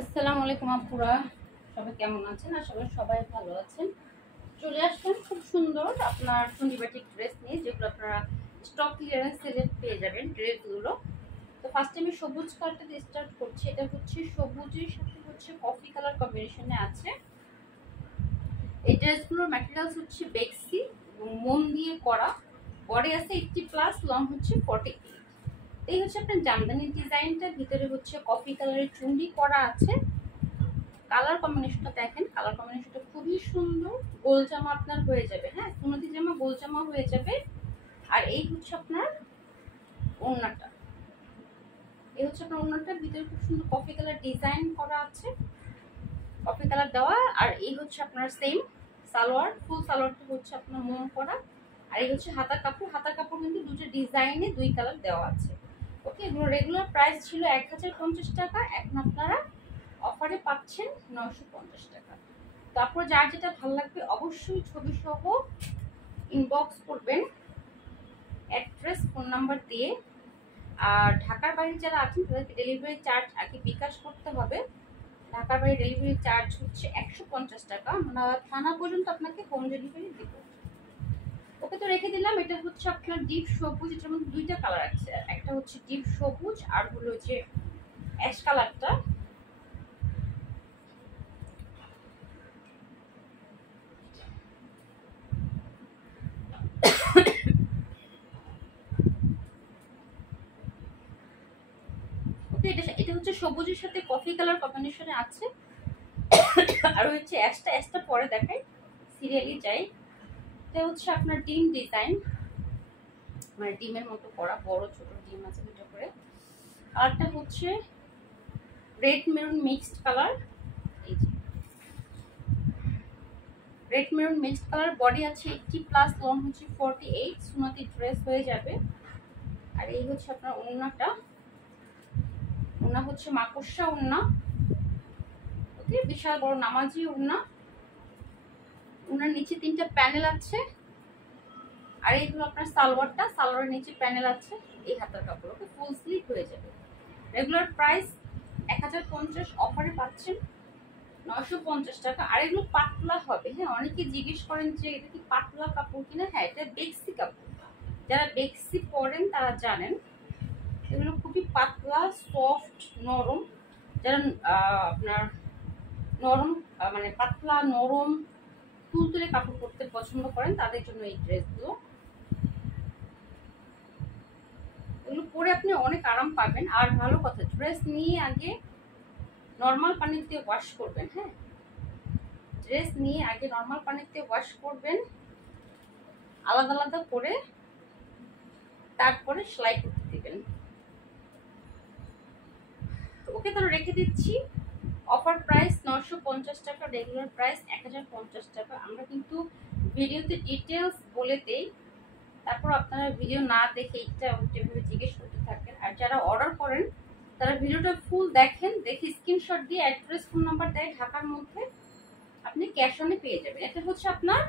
আসসালামু আলাইকুম আপুরা, সবাই কেমন আছেন? আশা করি সবাই ভালো আছেন। চলে আসলাম খুব সুন্দর আপনার শনিবাটিক ড্রেস নিয়ে, যেগুলো আপনারা স্টক ক্লিয়ারেন্স সেলে পেয়ে যাবেন ড্রেসগুলো। তো ফার্স্টে আমি সবুজ কালারটা দিয়ে স্টার্ট করছি। এটা হচ্ছে সবুজের সাথে হচ্ছে কফি কালার কম্বিনেশনে আছে। এই ড্রেসগুলোর ম্যাটেরিয়ালস হচ্ছে বেক্সি এবং মোম দিয়ে করা। বডি আছে 80+, লং হচ্ছে 48। এই হচ্ছে আপনার জামদানি ডিজাইনটা, ভিতরে হচ্ছে কফি কালারের চুন্ডি করা আছে। কালার কম্বিনেশনটা দেখেন, কালার কম্বিনেশনটা খুবই সুন্দর। গোল জামা আপনার হয়ে যাবে, হ্যাঁ, সুন্নতি জামা গোল জামা হয়ে যাবে। আর এই হচ্ছে আপনার ওড়নাটা, এই হচ্ছে আপনার ওড়নাটা, ভিতরে খুব সুন্দর কফি কালার ডিজাইন করা আছে, কফি কালার দেওয়া। আর এই হচ্ছে আপনার সেম সালোয়ার, ফুল সালোয়ারটা হচ্ছে আপনার মোম করা। আর এই হচ্ছে হাতার কাপড়, হাতার কাপড় কিন্তু দুটো ডিজাইনে দুই কালার দেওয়া আছে। ওকে, এগুলো রেগুলার প্রাইস ছিল 1050 টাকা, এখন আপনারা অফারে পাচ্ছেন 950 টাকা। তারপর যার যেটা ভালো লাগবে অবশ্যই ছবি সহ ইনবক্স করবেন, অ্যাড্রেস ফোন নাম্বার দিয়ে। আর ঢাকার বাইরে যারা আছেন তাদেরকে ডেলিভারি চার্জ আগে বিকাশ করতে হবে। ঢাকার বাইরে ডেলিভারি চার্জ হচ্ছে 150 টাকা, আমরা থানা পর্যন্ত আপনাকে হোম ডেলিভারি দিব। ওকে, তো রেখে দিলাম। এটা হচ্ছে আপনার ডিপ সবুজ, এটার মধ্যে দুইটা কালার আছে, একটা হচ্ছে ডিপ সবুজ আর হলো যে অ্যাশ কালারটা। ওকে, এটা হচ্ছে সবুজের সাথে কফি কালার কম্বিনেশনে আছে। আর হচ্ছে অ্যাশটা পরে দেখাই, সিরিয়ালি যাই। এটা হচ্ছে আপনার ডিম ডিজাইন, মানে ডিমের মতো করা, বড় ছোট ডিম আছে দুটো করে। কালারটা হচ্ছে রেড মেরুন মিক্সড কালার। এই যে red maroon mixed colour, body আছে 80+, লং হচ্ছে 48, সুনাতি ড্রেস হয়ে যাবে। আর এই হচ্ছে আপনার ওড়নাটা, ওড়না হচ্ছে মাকড়সা ওড়না। ওকে, বিশাল বড় নামাজি ওড়না। ওড়নার নিচে 3টা প্যানেল আছে। আর এইগুলো আপনার সালোয়ারটা, সালোয়ারের নিচে প্যানেল আছে। এই হাতার কাপড়, ওকে, ফুল স্লিভ হয়ে যাবে। রেগুলার প্রাইস 1050, অফারে পাচ্ছেন 950 টাকা। আর এগুলো পাতলা হবে, হ্যাঁ, অনেকে জিজ্ঞেস করেন যে এটা কি পাতলা কাপড় কিনা। হ্যাঁ, এটা বেক্সি কাপড়, যারা বেক্সি পরেন তারা জানেন এগুলো খুবই পাতলা, সফট, নরম। যারা আপনার নরম মানে পাতলা নরম তুলতুলে কাপড় পরতে পছন্দ করেন তাদের জন্য এই ড্রেসগুলো। এগুলো পরে আপনি অনেক আরাম পাবেন। আর ভালো কথা, ড্রেস নিয়ে আগে নর্মাল পানিতে ওয়াশ করবেন, হ্যাঁ, ড্রেস নিয়ে আগে নর্মাল পানিতে ওয়াশ করবেন, আলাদা আলাদা করে, তারপরে সেলাই করতে দিবেন। ওকে, তাহলে রেখে দিচ্ছি। অফার প্রাইস 950 টাকা, রেগুলার প্রাইস 1050 টাকা। আমরা কিন্তু ভিডিওতে ডিটেলস বলে দেই, তারপর আপনারা ভিডিও না দেখে এটা ওইভাবে জিজ্ঞেস করতে থাকেন। আর যারা অর্ডার করেন তারা ভিডিওটা ফুল দেখেন, দেখে স্ক্রিনশট দিয়ে অ্যাড্রেস ফোন নাম্বার দেয় ঢাকার মধ্যে, আপনি ক্যাশ অনে পেয়ে যাবেন। এটা হচ্ছে আপনার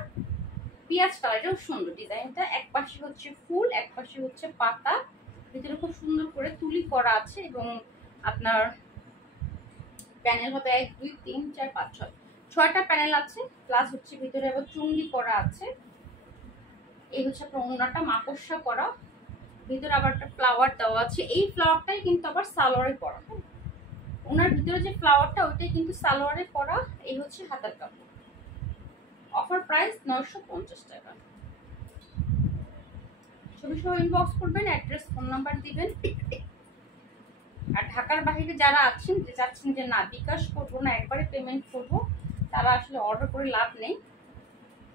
পেঁয়াজ কালার, এটাও সুন্দর ডিজাইনটা। এক পাশে হচ্ছে ফুল, এক পাশে হচ্ছে পাতা, ভিতরে খুব সুন্দর করে তুলি করা আছে এবং আপনার প্যানেল হবে 1 2 3 4 5 6, 6টা প্যানেল আছে। প্লাস হচ্ছে ভিতরে আবার চুন্ডি করা আছে। এই হচ্ছে আপনার ওড়নাটা মাকড়সা করা, ভিতরে আবার একটা ফ্লাওয়ার দেওয়া আছে। এই ফ্লাওয়ারটাই কিন্তু আবার সালোয়ারে করা, হ্যাঁ, ওনার ভিতরে যে ফ্লাওয়ারটা ওইটাই কিন্তু সালোয়ারে করা। এই হচ্ছে হাতার কাপড়। অফার প্রাইস 950 টাকা। ছবি সহ ইনবক্স করবেন, অ্যাড্রেস ফোন নাম্বার দিবেন। আর ঢাকার বাইরে যারা আছেন, যে চাচ্ছেন যে না বিকাশ করবো না, একবারে পেমেন্ট করবো, তারা আসলে অর্ডার করে লাভ নেই,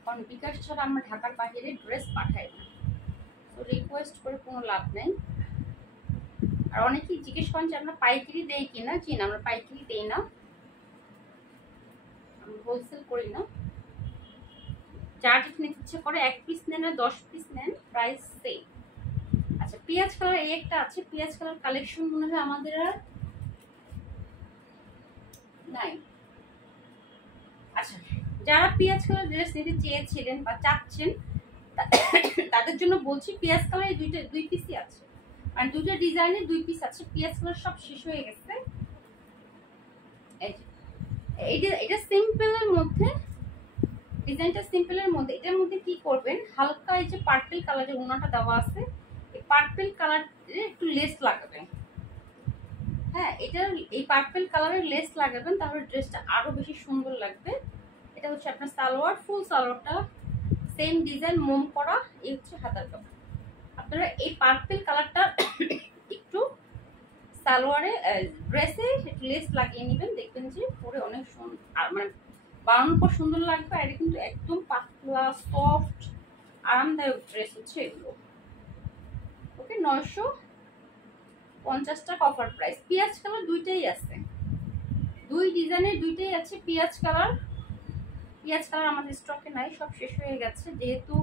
কারণ বিকাশ ছাড়া আমরা ঢাকার বাইরে ড্রেস পাঠাই না, তো রিকোয়েস্ট করে কোনো লাভ নেই। আর অনেকেই জিজ্ঞেস করেন যে আমরা পাইকারি দেই কিনা। জি না, আমরা পাইকারি দেই না, আমরা হোলসেল করি না। যার যেটা নিতে ইচ্ছে করে 1 পিস নেন আর 10 পিস নেন, প্রাইস সেম। আচ্ছা, পেঁয়াজ কালার এই একটা আছে, পেঁয়াজ কালার কালেকশন মনে হয় আমাদের আর নাই। আচ্ছা, যারা পেঁয়াজ কালার ড্রেস নিতে চেয়েছিলেন বা চাচ্ছেন তাদের জন্য বলছি, পেঁয়াজ কালার এই দুই পিসই আছে, মানে দুটো ডিজাইনের 2 পিস আছে। পেঁয়াজ কালার সব শেষ হয়ে গেছে, এটা সিম্পলের মধ্যে, ডিজাইনটা সিম্পলের মধ্যে। এটার মধ্যে কি করবেন, হালকা এই যে পার্পল কালারের ওড়নাটা দেওয়া আছে, এই পার্পল কালারের একটু লেস লাগাবেন। হ্যাঁ, এটার এই পার্পল কালারের লেস লাগাবেন, তাহলে ড্রেসটা আরো বেশি সুন্দর লাগবে। এটা হচ্ছে আপনার সালোয়ার, ফুল সালোয়ারটা সেম ডিজাইন মোম করা, এই হচ্ছে হাতার কাপড়। আপনারা এই পার্পল কালারটা একটু সালোয়ারে ড্রেসে লেস লাগিয়ে নেবেন, দেখবেন যে পরে অনেক সুন্দর, আর মানে বানানোর পর সুন্দর লাগবে। আর এটা কিন্তু একদম পাতলা সফট আরামদায়ক ড্রেস হচ্ছে এগুলো। ওকে, 950 টাকা অফার প্রাইস। পিঁয়াজ কালার দুইটাই আছে, দুই ডিজাইনের দুইটাই আছে। পিঁয়াজ কালার আমাদের স্টকে নাই, সব শেষ হয়ে গেছে। যেহেতু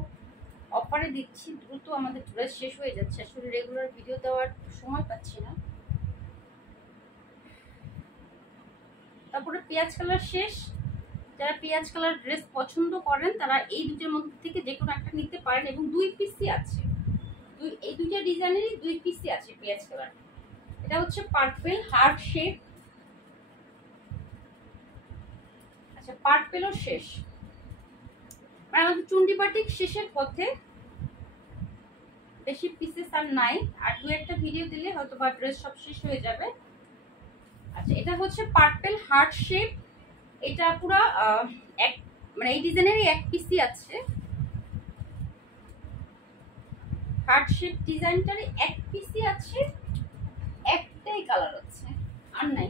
অফারে দিচ্ছি, দ্রুত আমাদের ড্রেস শেষ হয়ে যাচ্ছে, আসলে রেগুলার ভিডিও দেওয়ার সময় পাচ্ছি না। তারপরে পেঁয়াজ কালার শেষ। যারা পেঁয়াজ কালার ড্রেস পছন্দ করেন তারা এই দুটোর মধ্যে থেকে যে কোনো একটা নিতে পারেন, এবং 2 পিসই আছে, এই দুইটা ডিজাইনেরই 2 পিসই আছে পেঁয়াজ কালার। এটা হচ্ছে পার্পল হার্ট শেপ। আচ্ছা, পার্পলও শেষ, মানে আমাদের চুন্ডি বাটিক শেষের পথে, বেশি পিসেস আর নাই, আর 2-1টা ভিডিও দিলে হয়তো বা ড্রেস সব শেষ হয়ে যাবে। আচ্ছা, এটা হচ্ছে পার্পল হার্ট শেপ। এটা পুরো এক, মানে এই ডিজাইনেরই 1 পিসই আছে। হার্ট শেপ ডিজাইনটারই 1 পিসই আছে, একটাই কালার আছে, আর নাই।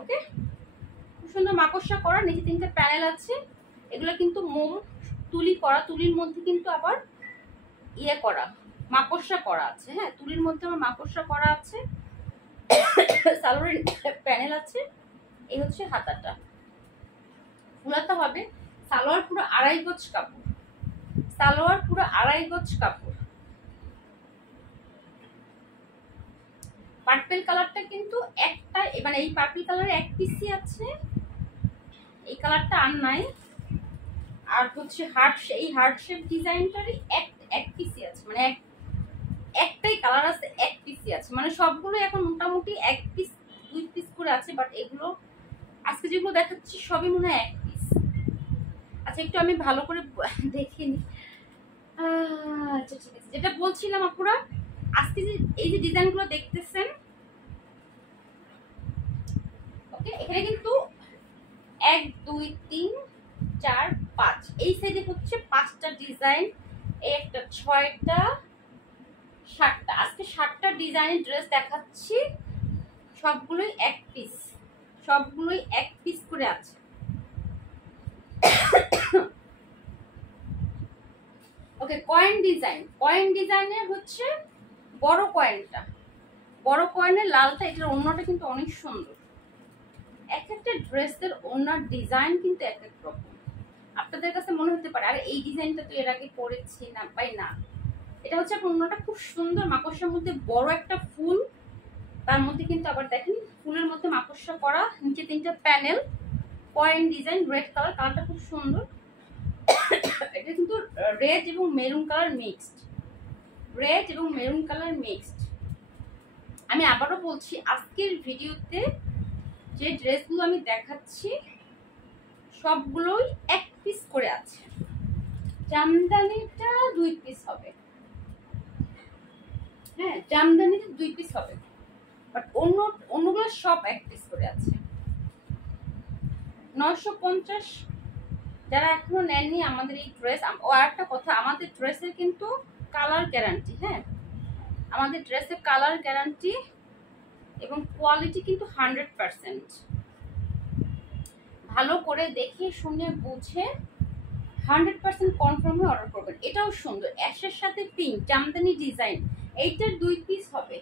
ওকে, খুব সুন্দর মাকড়সা করা, নিচে 3টা প্যানেল আছে। এগুলো কিন্তু মোম তুলি করা, তুলির মধ্যে কিন্তু আবার ইয়ে করা, মাকড়সা করা আছে। হ্যাঁ, তুলির মধ্যে আমার মাকড়সা করা আছে। সালোয়ারের প্যানেল আছে। এই হচ্ছে হাতাটা, ফুলাতে হবে। সালোয়ার পুরো 2.5 গজ কাপড়, সালোয়ার পুরো 2.5 গজ কাপড়। পার্পল কালারটা কিন্তু একটা, মানে এই পার্পল কালারের 1 পিসই আছে, এই কালারটা আর নাই। আর হচ্ছে এই হার্ট শেপ ডিজাইনটারই এক পিসই আছে, মানে একটাই কালার আছে, 1 পিসই আছে। মানে সবগুলো এখন মোটামুটি 1 পিস 2 পিস করে আছে, বাট এগুলো আজকে যেগুলো দেখাচ্ছি সবই মনে হয় 1 পিস। আচ্ছা, একটু আমি ভালো করে দেখে নিই। আচ্ছা, ঠিক আছে, যেটা বলছিলাম আপুরা, আজকে যে এই যে ডিজাইনগুলো দেখতেছেন, ওকে, এখানে কিন্তু 1 2 3 4 5, এই সাইডে হচ্ছে 5টা ডিজাইন, এই একটা 6টা 7টা। আজকে 7টা ডিজাইনের ড্রেস দেখাচ্ছি, সবগুলোই 1 পিস, সবগুলোই 1 পিস করে আছে। ওকে, কয়েন ডিজাইনের হচ্ছে বড় কয়েনটা, বড় কয়েনের লালটা, এটার ওড়নাটা কিন্তু অনেক সুন্দর। এক একটা ড্রেসের ওড়নার ডিজাইন কিন্তু এক এক রকম। আপনাদের কাছে মনে হতে পারে আরে এই ডিজাইনটা তো এর আগে পরেছি না, ভাই না, এটা হচ্ছে ওড়নাটা খুব সুন্দর, মাকড়সার মধ্যে বড় একটা ফুল, তার মধ্যে কিন্তু আবার দেখেন ফুলের মধ্যে মাকড়সা করা, নিচে 3টা প্যানেল, কয়েন ডিজাইন, রেড কালারটা খুব সুন্দর। এটা কিন্তু রেড এবং মেরুন কালার মিক্সড, রেড এবং মেরুন কালার মিক্সড। আমি আবারও বলছি, আজকের ভিডিওতে যে ড্রেসগুলো আমি দেখাচ্ছি সবগুলোই 1 পিস করে আছে। জামদানিটা 2 পিস হবে, হ্যাঁ, জামদানিটা 2 পিস হবে, বাট অন্যগুলো সব 1 পিস করে আছে। 950। যারা এখনো নেননি আমাদের এই ড্রেস, ও আরেকটা কথা, আমাদের ড্রেসের কিন্তু কালার গ্যারান্টি, হ্যাঁ, আমাদের ড্রেসের কালার গ্যারান্টি এবং কোয়ালিটি কিন্তু 100%। ভালো করে দেখে শুনে বুঝে 100% কনফার্ম হয়ে অর্ডার করবেন। এটাও সুন্দর, অ্যাশের সাথে পিঙ্ক জামদানি ডিজাইন, এইটার 2 পিস হবে,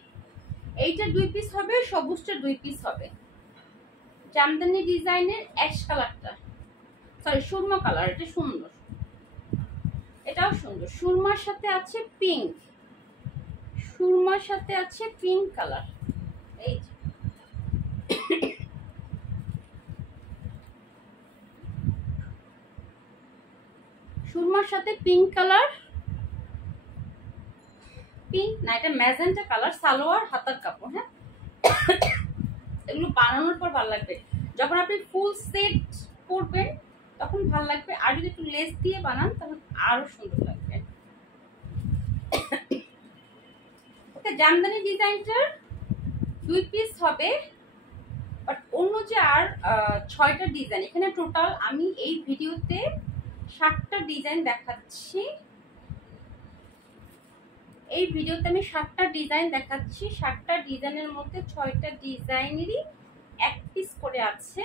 এইটার 2 পিস হবে, সবুজটার 2 পিস হবে। জামদানি ডিজাইনের অ্যাশ কালারটা, সরি সুরমা কালার, এটা সুন্দর, এটাও সুন্দর। সুরমার সাথে আছে পিঙ্ক, সুরমার সাথে আছে পিঙ্ক কালার, এই সুরমার সাথে পিঙ্ক কালার, পিঙ্ক না, এটা ম্যাজেন্টা কালার। সালোয়ার হাতার কাপড়, হ্যাঁ, এগুলো বানানোর পর ভালো লাগবে, যখন আপনি ফুল সেট করবেন তখন ভালো লাগবে, আর যদি একটু লেস দিয়ে বানান তখন আরো সুন্দর লাগবে। ওকে, জামদানি ডিজাইনটার 2 পিস হবে, বাট অন্য যে আর 6টা ডিজাইন, এখানে টোটাল আমি এই ভিডিওতে 7টা ডিজাইন দেখাচ্ছি। এই ভিডিওতে আমি 7টা ডিজাইন দেখাচ্ছি। 7টা ডিজাইনের মধ্যে 6টা ডিজাইনেরই 1 পিস করে আছে,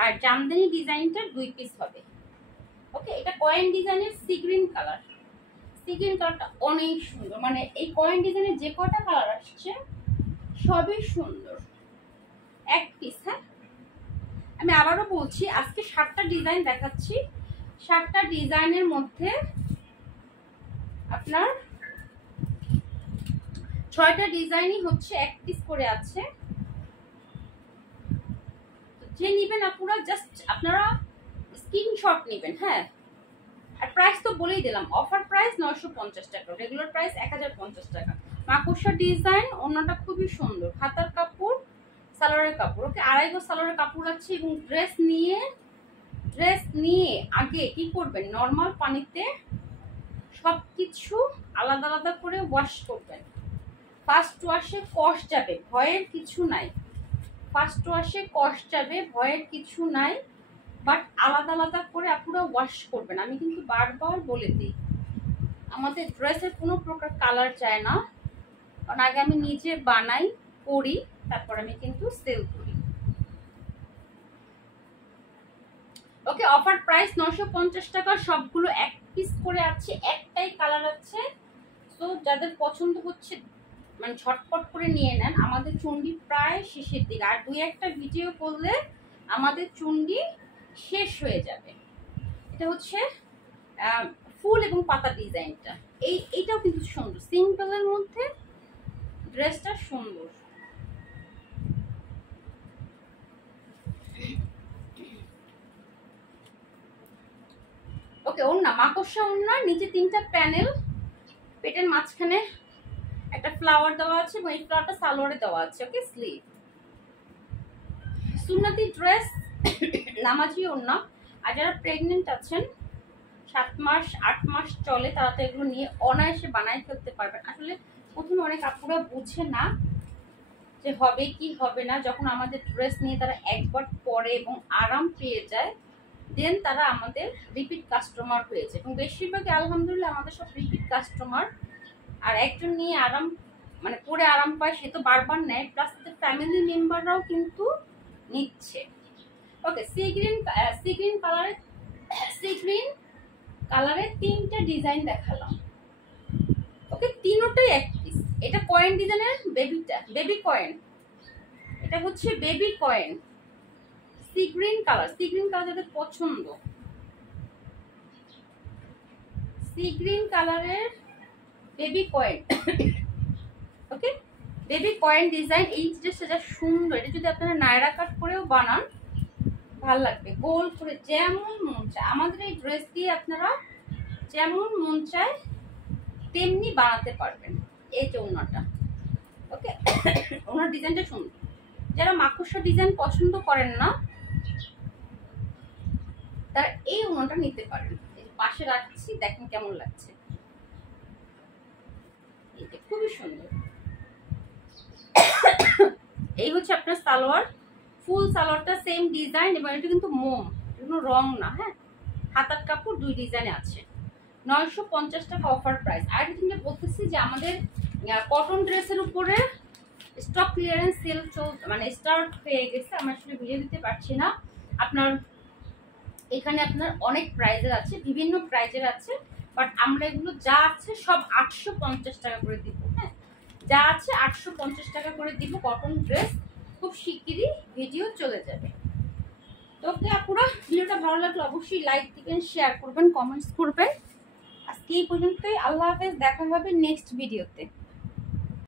আর জামদানি ডিজাইনটা 2 পিস হবে। ওকে, এটা কয়েন ডিজাইনের sea green colour. Sea green কালারটা অনেক সুন্দর, মানে এই কয়েন ডিজাইনের যে কয়টা কালার আসছে সবই সুন্দর। 1 পিস। হ্যাঁ, আমি আবারও বলছি, আজকে 7টা ডিজাইন দেখাচ্ছি। 7টা ডিজাইনের মধ্যে আপনার 6টা ডিজাইনই হচ্ছে 1 পিস করে আছে। যে নিবেন আপনারা জাস্ট আপনারা স্ক্রিনশট নেবেন। হ্যাঁ, আর প্রাইস তো বলেই দিলাম, অফার প্রাইস 950 টাকা, রেগুলার প্রাইস 1050 টাকা। মাকড়সা ডিজাইন, ওন্নাটা খুবই সুন্দর, হাতার কাপড়, সালোয়ারের কাপড়। ওকে, 2.5 গজ সালোয়ারের কাপড় আছে। এবং ড্রেস নিয়ে আগে কি করবেন, নর্মাল পানিতে সবকিছু আলাদা আলাদা করে ওয়াশ করবেন। ফার্স্ট ওয়াশে কষ যাবে, ভয়ের কিছু নাই। ফার্স্ট ওয়াশে কষ যাবে, ভয়ের কিছু নাই, বাট আলাদা আলাদা করে আপনারা ওয়াশ করবেন। আমি কিন্তু বারবার বলে দিই, আমাদের ড্রেসের কোনো প্রকার কালার যায় না, কারণ আগে আমি নিজে বানাই, করি, তারপর আমি কিন্তু সেল করি। ওকে, অফার প্রাইস 950 টাকা, সবগুলো 1 পিস করে আছে, একটাই কালার আছে। তো যাদের পছন্দ হচ্ছে মানে ঝটপট করে নিয়ে নেন। আমাদের চুন্ডি প্রায় শেষের দিকে, আর 2-1টা ভিডিও করলে আমাদের চুন্ডি শেষ হয়ে যাবে। এটা হচ্ছে ফুল এবং পাতা ডিজাইনটা। এইটাও কিন্তু সুন্দর, সিম্পলের মধ্যে ড্রেসটা সুন্দর। ওকে, ওড়না মাকড়সা ওড়না, নিচে 3টা প্যানেল, পেটের মাঝখানে একটা ফ্লাওয়ার দেওয়া আছে এবং এই ফ্লাওয়ারটা সালোয়ারে দেওয়া আছে। ওকে, স্লিভ সুন্নতি ড্রেস, নামাজি ওড়না। আর যারা প্রেগনেন্ট আছেন, 7 মাস 8 মাস চলে, তারা তো এগুলো নিয়ে অনায়াসে বানাই ফেলতে পারবেন। আসলে প্রথমে অনেক আপুরা বুঝে না যে হবে কি হবে না, যখন আমাদের ড্রেস নিয়ে তারা একবার পরে এবং আরাম পেয়ে যায়, দেন তারা আমাদের রিপিট কাস্টমার হয়েছে। এবং বেশিরভাগই আলহামদুলিল্লাহ আমাদের সব রিপিট কাস্টমার। আর একজন নিয়ে আরাম মানে পরে আরাম পায়, সে তো বারবার নেয়, প্লাস তাদের ফ্যামিলি মেম্বাররাও কিন্তু নিচ্ছে। ওকে, সি গ্রিন কালারের 3টা ডিজাইন দেখালাম। ওকে, তিনটাই 1 পিস। এটা কয়েন ডিজাইনের বেবি কয়েন, এটা হচ্ছে baby coin, sea green colour যাদের পছন্দ, সি গ্রিন কালারের বেবি কয়েন। ওকে, বেবি কয়েন ডিজাইন। এই ড্রেসটা যা সুন্দর, এটা যদি আপনারা নায়রা কাট করেও বানান ভাল লাগবে, গোল করে, যেমন মন চায়। আমাদের এই ড্রেস দিয়ে আপনারা যেমন মন চায় তেমনি বানাতে পারবেন। এই যে ওড়নাটা, ওকে, ওনার ডিজাইনটা সুন্দর। যারা মাকড়সা ডিজাইন পছন্দ করেন না, তারা এই ওড়নাটা নিতে পারেন। পাশে রাখছি, দেখেন কেমন লাগছে, এটা খুবই সুন্দর। এই হচ্ছে আপনার সালোয়ার, ফুল সালোয়ারটা সেম ডিজাইন, এবং এটা কিন্তু মোম, কোনো রং না। হ্যাঁ, হাতার কাপড় 2 ডিজাইনে আছে। 950 টাকা অফার প্রাইস। আর কিন্তু বলতেছি যে আমাদের কটন ড্রেসের উপরে স্টক ক্লিয়ারেন্স সেল মানে স্টার্ট হয়ে গেছে। আমি আসলে ভিডিও দিতে পারছি না। আপনার এখানে আপনার অনেক প্রাইজের আছে, বিভিন্ন প্রাইজের আছে, বাট আমরা এগুলো যা আছে সব 850 টাকা করে দিব। হ্যাঁ, যা আছে 850 টাকা করে দিব। কটন ড্রেস খুব শিগগিরই ভিডিও চলে যাবে। তো ওকে আপুরা, ভিডিওটা ভালো লাগলে অবশ্যই লাইক দিবেন, শেয়ার করবেন, কমেন্টস করবেন। আজকে এই পর্যন্তই। আল্লাহ হাফেজ, দেখা হবে নেক্সট ভিডিওতে।